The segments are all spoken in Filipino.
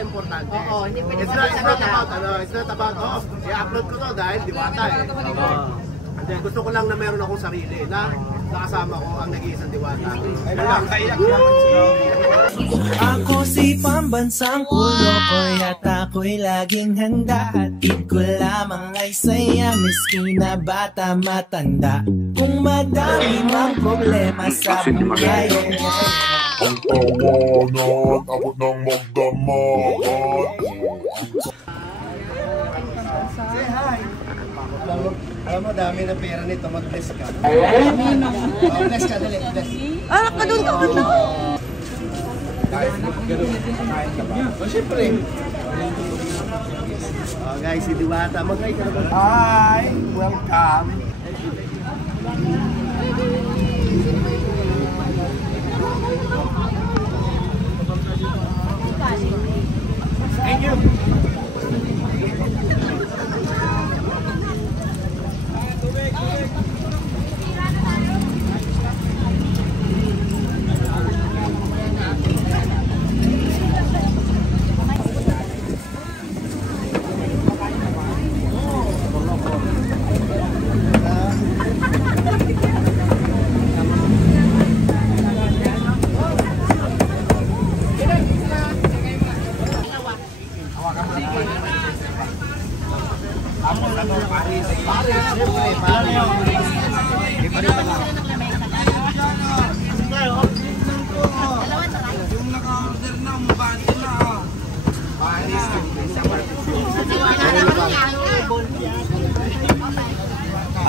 pinaka-importante. Oo, hindi pwede It's not about, i-upload ko to dahil Diwata eh. Hindi, gusto ko lang na meron akong sarili na nakasama ko ang nag-iisang Diwata. Ako si pambansang ulo ko at ako'y laging handa. Hatid ko lamang ay saya, miski na bata matanda. Kung madami mang problema sa buhay, ang tawanan, abot ng magdamagan. Say hi! Alam mo, dami na pera nito, mag-bless ka. Bless ka, dali, bless. Anak ka doon, tawag na. Siyempre. Guys, si Diwata, mag-hi ka na ba? Hi! Welcome! Thank you!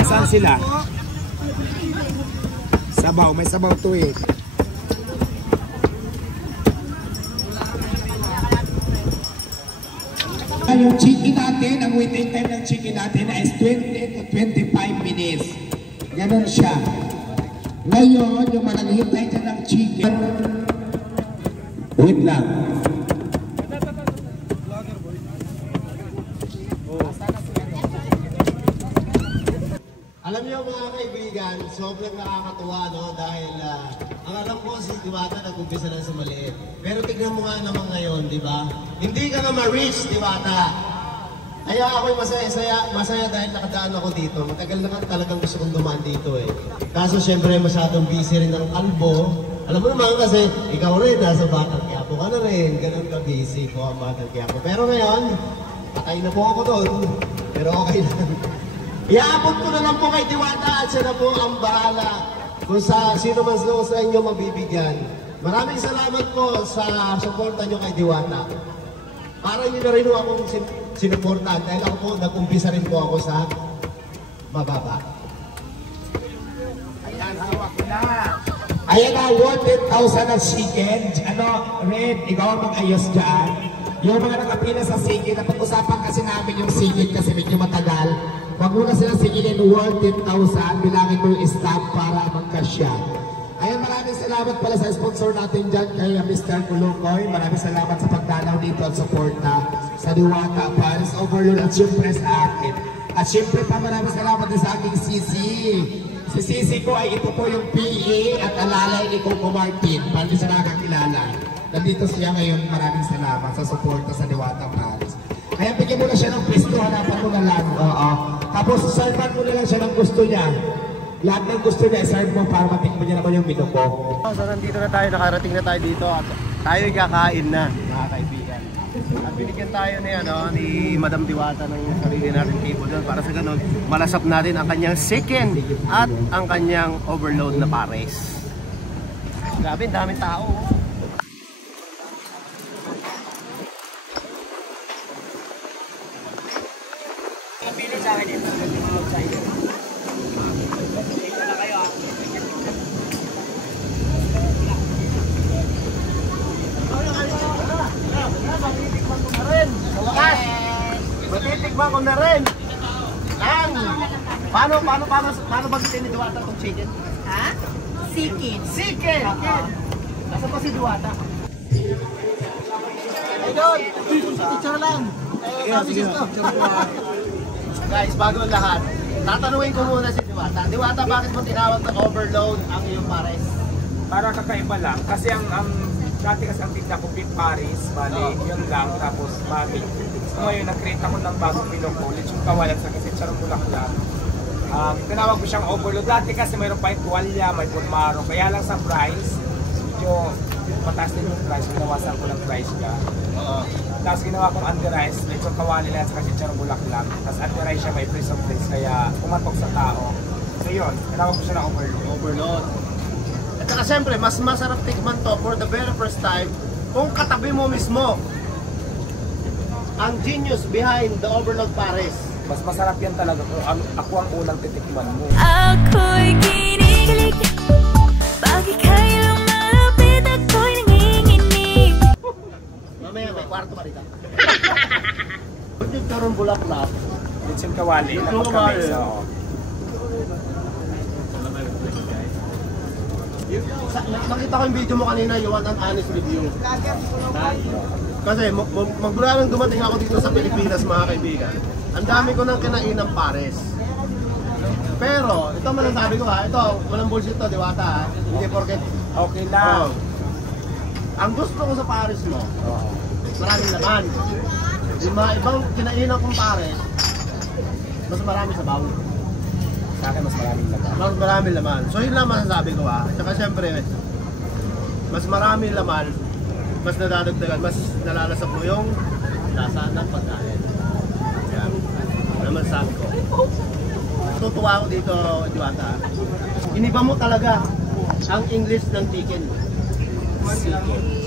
Asan sila? Sabaw, may sabaw to eh. Yung chicken natin, ang waiting time ng chicken natin is 20 to 25 minutes. Ganon siya. Ngayon, yung mananghintay dyan ng chicken. Wait lang. Alam niyo mga kaibigan, sobrang nakakatuwa no dahil ang alam ko si Diwata nag-umpisa lang sa maliit. Pero tignan mo nga naman ngayon, di ba? Hindi ka na ma-reach, Diwata. Kaya ako'y masaya dahil nakadaan ako dito. Matagal na talagang gusto kong dumaan dito eh. Kaso syempre masyadong busy rin ng kalbo. Alam mo naman kasi ikaw rin nasa Batang Quiapo ka na rin. Ganun ka busy po ang Batang Quiapo. Pero ngayon, patay na po ako doon. Pero okay lang. Iaabot ko na lang po kay Diwata at siya na po ang bahala kung sino man sa inyo mabibigyan. Maraming salamat po sa suporta nyo kay Diwata. Para nyo na rin akong sinuportahan dahil ako po nag-umpisa rin po ako sa mababa. Ayan, hawak ko na. Ayan na, 100,000 na chicken. Ano, Red, ikaw ang mag-ayos dyan. Yung mga nakapila sa sigil, napag-usapan kasi namin yung sigil kasi medyo matagal. Huwag muna sila sigilin 100,000, bilangin mo yung staff para magkasya. Ayan, maraming salamat pala sa sponsor natin dyan kay Mr. Kulukoy. Maraming salamat sa pagdalaw dito at suporta sa Diwata, Paris Overload at syempre sa akin. At syempre pa maraming salamat din sa aking Sisi. Si Sisi ko ay ito po yung PA at alalay ni Coco Martin. Para din sa nakakakilala. Nandito siya ngayon, maraming salamat sa suporta sa Diwata, Paris. Kaya bigyan mo na siya ng pwesto, hanapan mo na lang. Oo. Tapos servan mo na lang siya ng gusto niya. Lahat ng gusto niya, serve mo para matikman niya naman yung menu ko. So nandito na tayo, nakarating na tayo dito at tayo kakain na, mga kaibigan. At binigyan tayo ni Madam Diwata ng sarili natin table doon para sa ganun, malasap natin ang kanyang chicken at ang kanyang overload na pares. Grabe, daming tao. Napili sa akin ito, mga outsider. Dito na kayo ah. Matitikman ko na rin. Sa wakas. Matitikman ko na rin. Paano ba si Diwata itong chicken? Ha? Sikin. Chicken! Nasa pa si Diwata? Ayun! Picture lang! Sige. Guys, bago ang lahat, tatanungin ko muna si Diwata. Diwata, bakit mo tinawag na overload ang iyong pares? Para kakaiba lang kasi ang Dati kasi ang tinda ko beef Paris, bali, yun lang, tapos mami. So ngayon, nag-create ako ng bagong pinoko, lechon kawalan sa kasi charong bulaklak. Tinawag ko siyang overload. Dati kasi mayroon pa yung tuwalya, may punmaro. Kaya lang sa price, medyo mataas din yung price. Ginawasan ko ng price ka. Tapos ginawa kong under rice, lechon kawali lang sa kasi charong bulaklak. Tapos under rice siya may freeze of freeze, kaya pumatok sa tao. So yun, tinawag ko siya ng overload. At saka siyempre, mas masarap tikman to for the very first time kung katabi mo mismo ang genius behind the Overload Paris. Mas masarap yan talaga kung ako ang unang titikman mo. Ako'y kinikilig, pag ika'y lumalapit ako'y nanginginig. Mamaya may kwarto pa rito. Pagkit karong bulaklak, Lechon kawali, Lechon napagkamis. kawali. Oo. nakita ko yung video mo kanina, you want an honest review. Kasi magmula nang dumating ako dito sa Pilipinas, mga kaibigan, ang dami ko nang kinain ng pares. Pero, ito man ang sabi ko ha, ito, walang bullshit to, Diwata ha. Hindi porket. Okay lang. Ang gusto ko sa pares mo, maraming laman. Yung mga ibang kinainan kong pares, mas marami sa bawal. Sa akin mas maraming laman. Mas maraming laman. So yun lang masasabi ko ha. Tsaka syempre, mas maraming laman, mas nadadagdagan, mas nalalasap mo yung lasa ng pagkain. Yan. Naman sabi ko. Tutuwa ako dito, Diwata. Iniba mo talaga ang English ng chicken.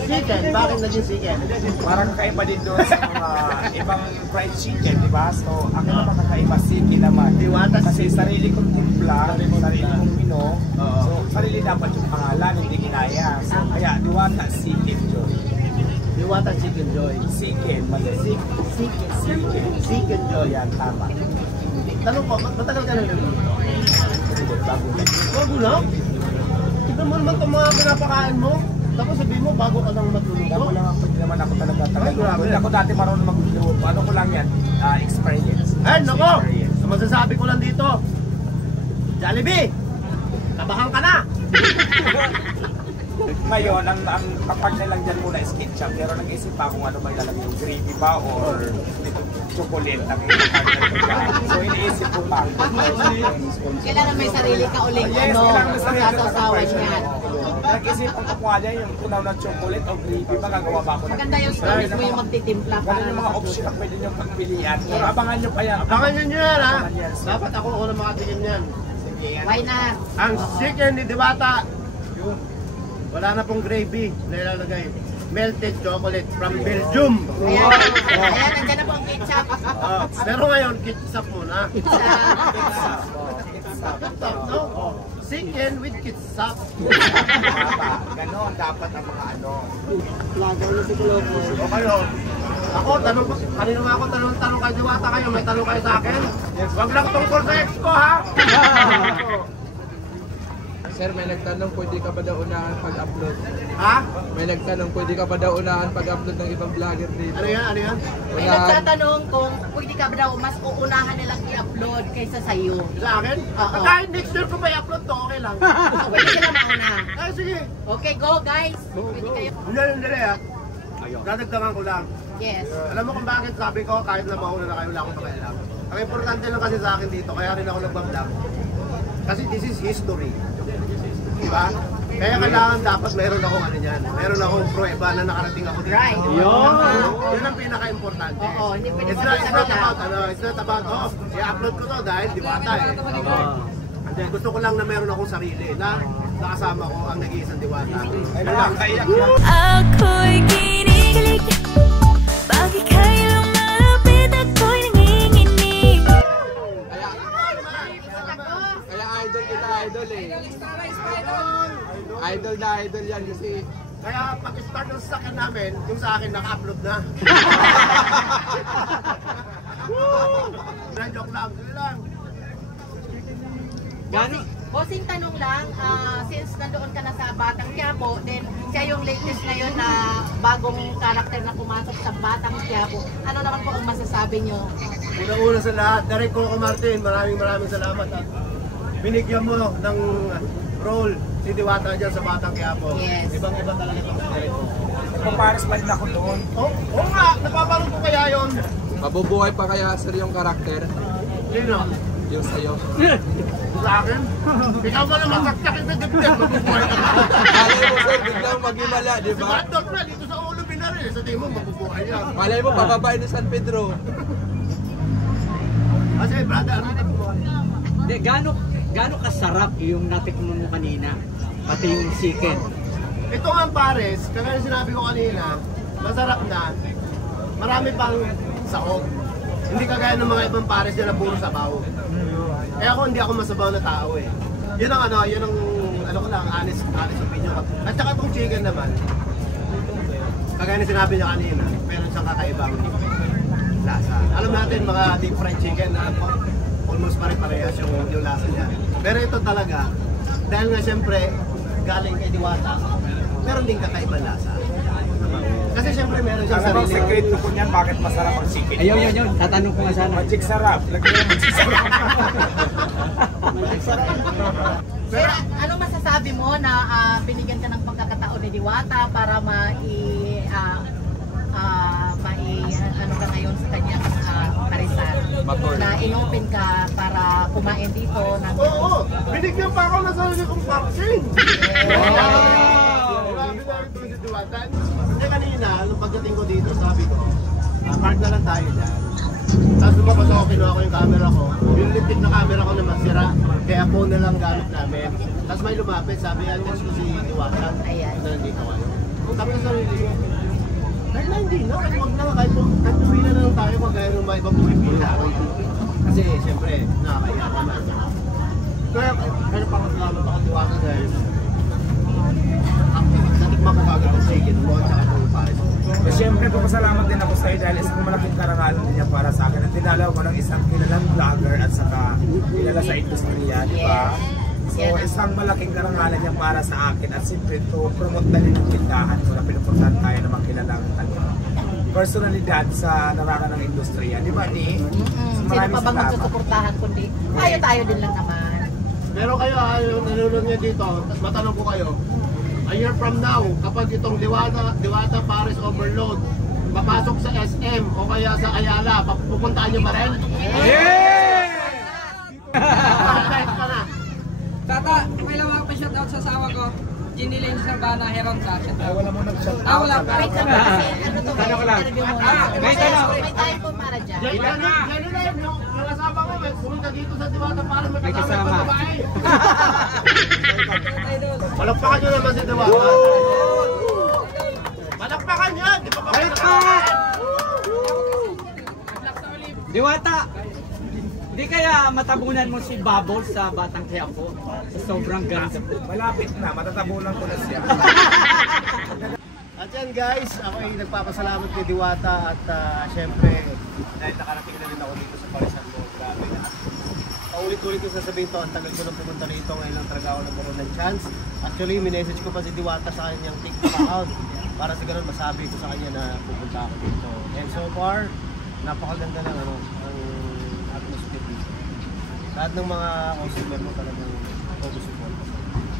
Chicken? Bakit naging chicken? Parang kakaiba din doon sa mga ibang fried chicken, di ba? So, ako naman kakaiba, siki naman. Diwata Kasi sarili kong timpla, sarili kong mino. Oo. So, sarili dapat yung pangalan, hindi ginaya. So, kaya Diwata Sikin Joy. Diwata Chicken Joy. Sikin, Sikin. Chicken Joy. Yan, tama. Tanong ko, matagal ka na niluluto? Bago lang? Tignan mo naman itong mga pinapakain mo. Tapos sabihin mo, bago ka nang magluluto. Bago lang ako, hindi naman ako talaga Ay, grabe. Hindi ako dati marunong magluluto. Ano ko lang yan? Experience. Ay, nako! Experience. So, masasabi ko lang dito, Jollibee, tabahan ka na! Ngayon, ang kapag lang dyan muna is ketchup. Pero nag-isip pa kung ano ba ilalagay yung gravy ba or chocolate ang ilalagay ko dyan. So, iniisip ko pa. Kailangan may sarili ka uling Yes, kailangan may sarili ka sasasawan version. yan. Nag-isipan ko kung ano yung tunaw na chocolate o gravy ba gagawa ba ako ng Maganda yung stories mo yung magtitimpla para Ganun yung mga option na pwede nyo pagpilian. Pero abangan nyo pa yan. Abangan nyo yan ha! Abangan yan. Dapat ako unang makatingin yan. Why not? Ang chicken ni Diwata, wala na pong gravy na ilalagay. Melted chocolate from Belgium. Ayan, nandiyan na po ang ketchup. Pero ngayon, ketchup muna. Ketchup, no? Chicken with ketchup. Ganon dapat ang mga ano. O kayo, ako, tanong ko, kanino nga ako tanong kay Diwata kayo, may tanong kayo sa akin? Wag lang tungkol sa ex ko ha! Sir, may nagtanong pwede ka ba daw unahan pag-upload? Ha? May nagtanong pwede ka ba daw unahan pag-upload ng ibang vlogger dito? Ano yan? Ano yan? May nagtatanong kung pwede ka ba daw mas uunahan nilang i-upload kaysa sa'yo. Sa akin? Oo. Kahit next year ko pa i-upload to, okay lang. So, pwede sila mauna. Ay, sige. Okay, go guys. Pwede kayo. Hindi ha. Dadagdagan ko lang. Yes. Alam mo kung bakit sabi ko kahit na mauna na kayo wala akong pakialam. Ang importante lang kasi sa akin dito, kaya rin ako nagbablog. Kasi this is history. Diba? Kaya kailangan dapat meron akong ano yan. Meron akong prueba na nakarating ako dito. Right. Yun ang pinaka-importante. Oo, hindi pwede It's not basta-basta. about, it's not about, i-upload ko to dahil Diwata eh. And then, gusto ko lang na meron akong sarili na nakasama ko ang nag-iisang Diwata. Ay, nakakaiyak lang. Ako'y kinikilig, pag ika'y lumalapit ako'y nanginginig. Kaya idol kita, idol eh. Idol na idol yan kasi Kaya pag-start ng sasakyan namin, yung sa akin naka-upload na. Joke lang, yun lang. Bossing tanong lang, since nandoon ka na sa Batang Quiapo, then siya yung latest ngayon na bagong karakter na pumasok sa Batang Quiapo. Ano naman po ang masasabi nyo? Una-una sa lahat, Derek Coco Martin, maraming salamat at binigyan mo ng role si Diwata dyan sa Batang Quiapo. Yes. Ibang-iba talaga itong si Derek Coco. Magpapares pa rin ako doon. Oo nga, napapanood ko kaya yun. Mabubuhay pa kaya sir yung karakter? Sino? Yung sa'yo. Sa akin? Ikaw ba naman saksakin sa dibdib? Mabubuhay ka. Malay mo sir, biglang mag-imala, di Si ba? Bandot na, dito sa ulo binari. Sa tingin mo, mabubuhay yan. Malay mo, pababain ni San Pedro. Kasi brother, Hindi, gaano kasarap yung natikman mo kanina? Pati yung chicken. ito nga ang pares, kagaya sinabi ko kanina, masarap na, marami pang sahog. Hindi kagaya ng mga ibang pares na puro sabaw. Eh ako hindi ako masabaw na tao eh. Yun ang ano ko lang, honest opinion. At saka itong chicken naman, kagaya na sinabi niya kanina, meron siyang kakaibang lasa. Alam natin mga deep fried chicken na almost pare-parehas yung lasa niya. Pero ito talaga, dahil nga siyempre galing kay Diwata, meron din kakaibang lasa. Kasi siyempre meron siyang Alam mo, sarili. sekreto ko niyan, bakit masarap ang chicken? Ayun. Tatanong ko nga sana. Magic sarap. Lagyan mo magic sarap. Sir, anong masasabi mo na binigyan ka ng pagkakataon ni Diwata para ano ka ngayon sa kanyang parisan? Na inopen ka para kumain dito ng Oo! Binigyan pa ako ng sarili kong vaccine! Grabe na ito si Diwata. Hindi kanina, nung pagdating ko dito, sabi ko, park na lang tayo dyan. Tapos lumabas ako, kinuha ko yung camera ko. Yung lipid na camera ko na masira, kaya phone na lang gamit namin. Tapos may lumapit, sabi yan, text ko si Diwata. Ayan. Na nandito kayo. Sabi ko sa sarili ko, kahit na hindi na, kahit huwag na, kahit pumila na lang tayo kung gaya ng mga ibang pumipila. Kasi siyempre, nakakaya naman. Kaya pang-salamat ako Diwata dahil natikman ko kagad ang chicken mo at saka itong pares. Siyempre, papasalamat din ako sa'yo dahil isang malaking karangalan din niya para sa akin. At dinalaw ko ng isang kilalang vlogger at saka kilala sa industriya, di ba? So, isang malaking karangalan niya para sa akin at siyempre to promote na rin ang tindahan ko na pinupuntahan tayo ng mga kilalang personalidad sa larangan ng industriya, di ba, Ni? Sino pa bang magsusuportahan kundi? Tayo din lang naman. Pero kayo, yung nanonood niya dito, matanong ko kayo, a year from now, kapag itong Diwata Paris Overload, papasok sa SM o kaya sa Ayala, pupuntaan niyo ba rin? Yeah! Kahit ka na. Tata, may lang ako pa-shoutout sa asawa ko. Ginny Lane Sarbana, Heron sa shoutout. Wala mo nag-shout out. Wala pa. Wait lang kasi ano to, Tanong ko lang. interview mo. May tanong. May time po para dyan. Yan na yung asawa ko, pumunta dito sa Diwata Paris, may kasama kasama. yung babae. Palakpakan nyo naman si Diwata. Palakpakan yan! Di ba ba Diwata! Di kaya matabunan mo si Bubbles sa Batang Quiapo? Sa sobrang ganda. Malapit na, matatabunan ko na siya. At yan guys, ako ay nagpapasalamat kay Diwata at syempre dahil nakarating na rin ako dito sa Parisan mo, grabe na. Paulit-ulit ko sasabihin to, ang tagal ko nang pumunta rito, ngayon lang talaga ako nagkaroon ng chance. Actually, minessage ko pa si Diwata sa kanyang TikTok account para sa ganun masabi ko sa kanya na pupunta ako dito. And so far, napakaganda ng ang atmosphere dito. Lahat ng mga customer mo talagang support.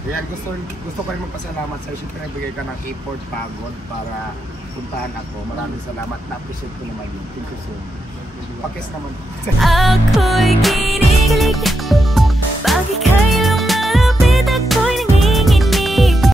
Kaya gusto ko rin magpasalamat sa'yo. Siyempre nagbigay ka ng effort, pagod para puntahan ako. Maraming salamat. Na-appreciate ko naman yun. Thank you so much. Pakis naman. Ako'y kinikilig, bakit kayo